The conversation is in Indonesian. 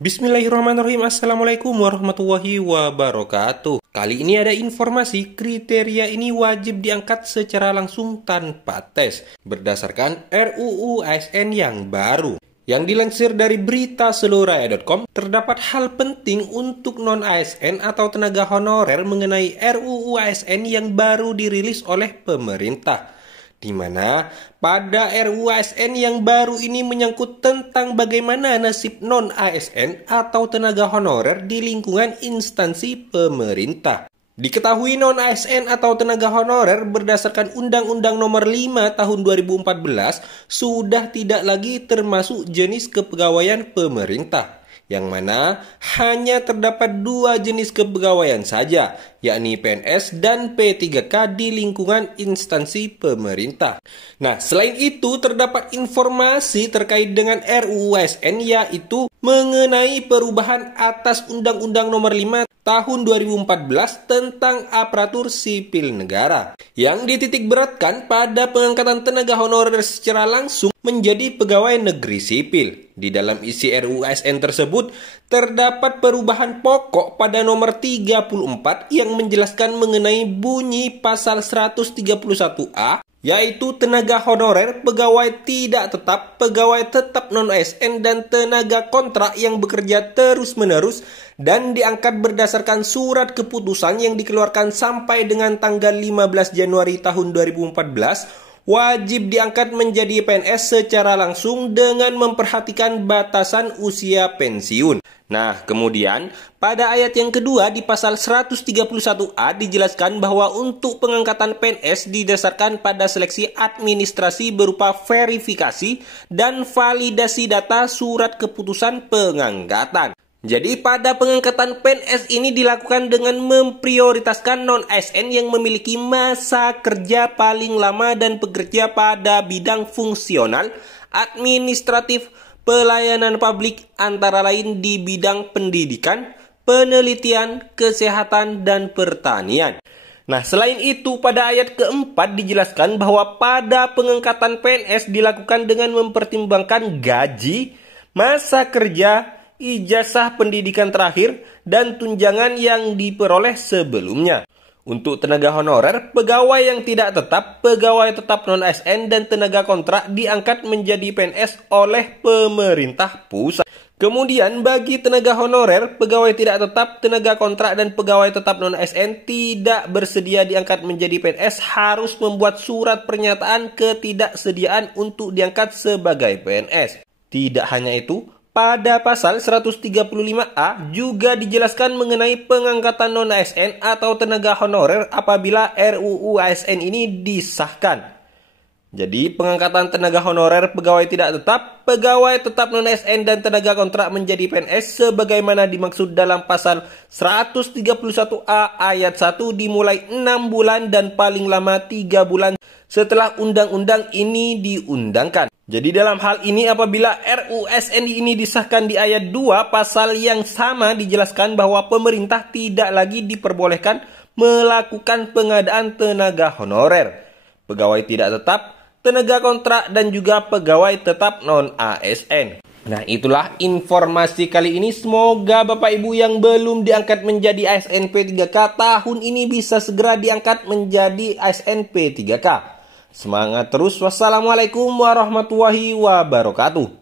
Bismillahirrahmanirrahim. Assalamualaikum warahmatullahi wabarakatuh. Kali ini ada informasi kriteria ini wajib diangkat secara langsung tanpa tes berdasarkan RUU ASN yang baru. Yang dilansir dari berita seluraya.com, terdapat hal penting untuk non-ASN atau tenaga honorer mengenai RUU ASN yang baru dirilis oleh pemerintah. Di mana pada RUU ASN yang baru ini menyangkut tentang bagaimana nasib non-ASN atau tenaga honorer di lingkungan instansi pemerintah. Diketahui non-ASN atau tenaga honorer berdasarkan Undang-Undang Nomor 5 Tahun 2014 sudah tidak lagi termasuk jenis kepegawaian pemerintah, yang mana hanya terdapat dua jenis kepegawaian saja, yakni PNS dan P3K di lingkungan instansi pemerintah. Nah, selain itu terdapat informasi terkait dengan RUU ASN, yaitu mengenai perubahan atas Undang-Undang Nomor 5 Tahun 2014 tentang aparatur sipil negara, yang dititik beratkan pada pengangkatan tenaga honorer secara langsung menjadi pegawai negeri sipil. Di dalam isi RUU ASN tersebut terdapat perubahan pokok pada nomor 34 yang menjelaskan mengenai bunyi pasal 131A, yaitu tenaga honorer, pegawai tidak tetap, pegawai tetap non-ASN, dan tenaga kontrak yang bekerja terus-menerus dan diangkat berdasarkan surat keputusan yang dikeluarkan sampai dengan tanggal 15 Januari tahun 2014 wajib diangkat menjadi PNS secara langsung dengan memperhatikan batasan usia pensiun. Nah, kemudian pada ayat yang kedua di pasal 131A dijelaskan bahwa untuk pengangkatan PNS didasarkan pada seleksi administrasi berupa verifikasi dan validasi data surat keputusan pengangkatan. Jadi pada pengangkatan PNS ini dilakukan dengan memprioritaskan non-ASN yang memiliki masa kerja paling lama dan bekerja pada bidang fungsional, administratif, pelayanan publik, antara lain di bidang pendidikan, penelitian, kesehatan, dan pertanian. Nah, selain itu pada ayat keempat dijelaskan bahwa pada pengangkatan PNS dilakukan dengan mempertimbangkan gaji, masa kerja, ijazah pendidikan terakhir, dan tunjangan yang diperoleh sebelumnya. Untuk tenaga honorer, pegawai yang tidak tetap, pegawai tetap non-ASN, dan tenaga kontrak diangkat menjadi PNS oleh pemerintah pusat. Kemudian bagi tenaga honorer, pegawai tidak tetap, tenaga kontrak, dan pegawai tetap non-ASN tidak bersedia diangkat menjadi PNS harus membuat surat pernyataan ketidaksediaan untuk diangkat sebagai PNS. Tidak hanya itu, pada pasal 135A juga dijelaskan mengenai pengangkatan non-ASN atau tenaga honorer apabila RUU ASN ini disahkan. Jadi pengangkatan tenaga honorer, pegawai tidak tetap non-ASN, dan tenaga kontrak menjadi PNS sebagaimana dimaksud dalam pasal 131A ayat 1 dimulai 6 bulan dan paling lama 3 bulan setelah undang-undang ini diundangkan. Jadi dalam hal ini apabila RUU ASN ini disahkan di ayat 2 pasal yang sama dijelaskan bahwa pemerintah tidak lagi diperbolehkan melakukan pengadaan tenaga honorer, pegawai tidak tetap, tenaga kontrak, dan juga pegawai tetap non-ASN. Nah, itulah informasi kali ini. Semoga Bapak Ibu yang belum diangkat menjadi ASN P3K tahun ini bisa segera diangkat menjadi ASN P3K. Semangat terus. Wassalamualaikum warahmatullahi wabarakatuh.